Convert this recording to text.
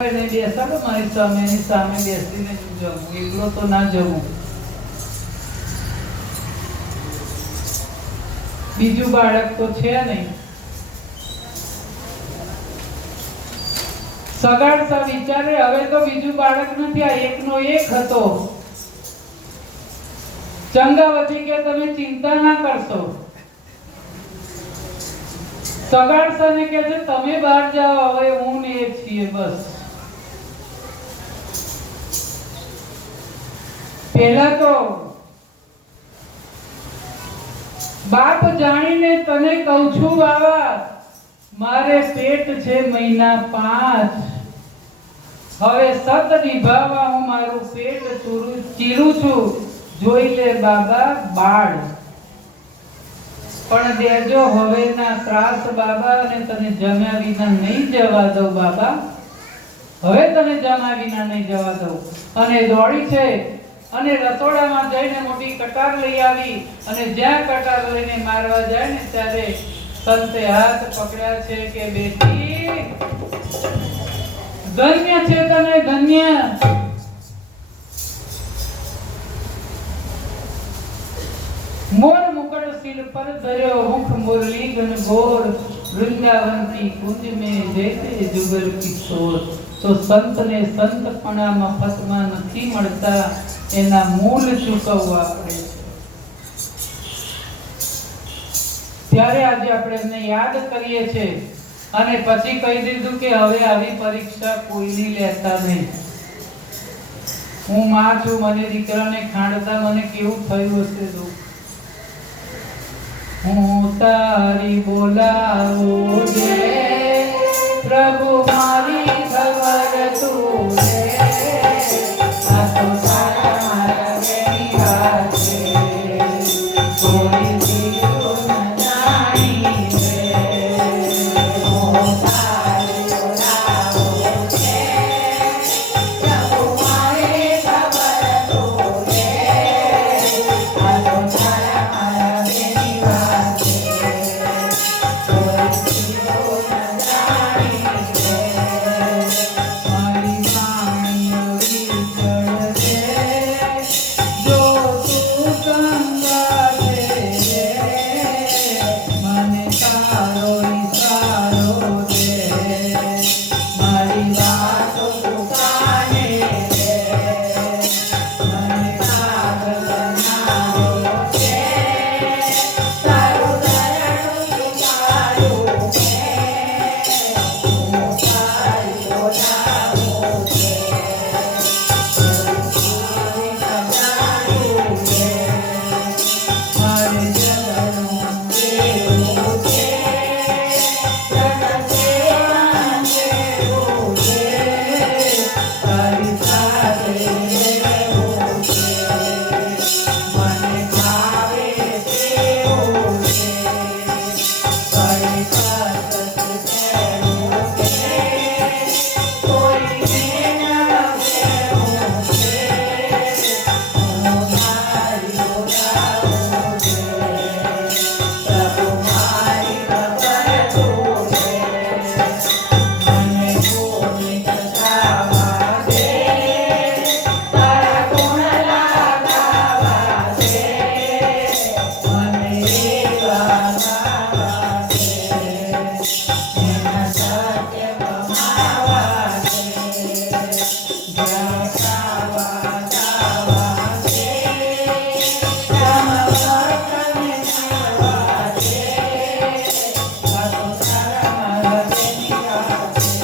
બેસાડો મારી સામે, એની સામે બેસીને જમવું, એકલો તો ના જમવું. બીજું બાળક તો છે નહીં. સગાડતા વિચારે હવે તો બીજું બાળક નથી, આ એકનો એક હતો. ચંગાવતી કે તમે ચિંતા ના કરશો. સગાડતાને કહે છે તમે બહાર જાઓ, હવે હું ને એ છીએ બસ. પહેલા તો બાપ જાણીને તને કહું છું બાબા, મારે પેટ છે મહિના 5, હવે સત નિભાવવા હું મારું પેટ ચીરું છું, જોઈ લે બાબા બાળ. પણ દેજો હવે ના ત્રાસ બાબા, અને તને જમ્યા વિના નહીં જવા દઉં બાબા, હવે તને જમ્યા વિના નહીં જવા દઉં. અને દોડી છે અને રસોડામાં જઈને મોટી કટાર લઈ આવી, અને જ્યાં કટાર લઈને મારવા જાય ને ત્યારે સંતે હાથ પકડ્યા છે કે બેટી ધન્ય છે તને, ધન્ય. મોર મુકટ સિર પર ધર્યો, મુખ મુરલી ઘનઘોર, વૃંદાવન की कुंज में जैसे जुगल किशोर. તો સંતને સંતપણા મફતમાં નથી મળતા, એના મૂળ ચૂકવવા પડે છે. ત્યારે આજે આપણે એમને યાદ કરીએ છીએ, અને પછી કહી દીધું કે હવે આવી પરીક્ષા કોઈની લેતા નહીં. હું માં છું, મને દીકરાને ખાંડતા મને કેવું થયું હશે તો. હું તારી બોલાવો જે પ્રભુ, મારી ખબર તું લે. આ તો તારા મારા બેની વાત છે, કોઈ બીજું ન જાણી રે. હું તારી બોલાવો જે પ્રભુ, મારી ખબર તું લે. આ તો તારા મારા બેની વાત છે, કોઈ બીજું ન જાણી રે. મારી વાણીઓ વિચળ છે, જો તું સંગાથે રે. મને તારો ઈશારો દે, મારી વાતો તું કાને રે. મને પાગલ બનાવ્યો છે, તારું દરડું ચૂકાયું છે. હું તારી બોલાવું છે, કોઈ ખબરાયું છે. મારે જગનું દેવું છે, જગતે અંધેરું છે. તારી સાથે રહેવું છે, મને ભાવે તેવું છે. તારી પાસે રહેવું છે, કોઈને ન કહેવું છે. હું તારી બોલાવું છે, પ્રભુ મારી ખબર તું છે. મને કોની કથાવા દે, તારા ગુણ લગાવા દે. મને એવા ગાવા દે, એના સત્ય કમાવા દે. જ્યાં ગાવા ગાવા દે, ત્યાં ભક્તને ગાવા દે. આ તો તારા મારા બેની વાત છે,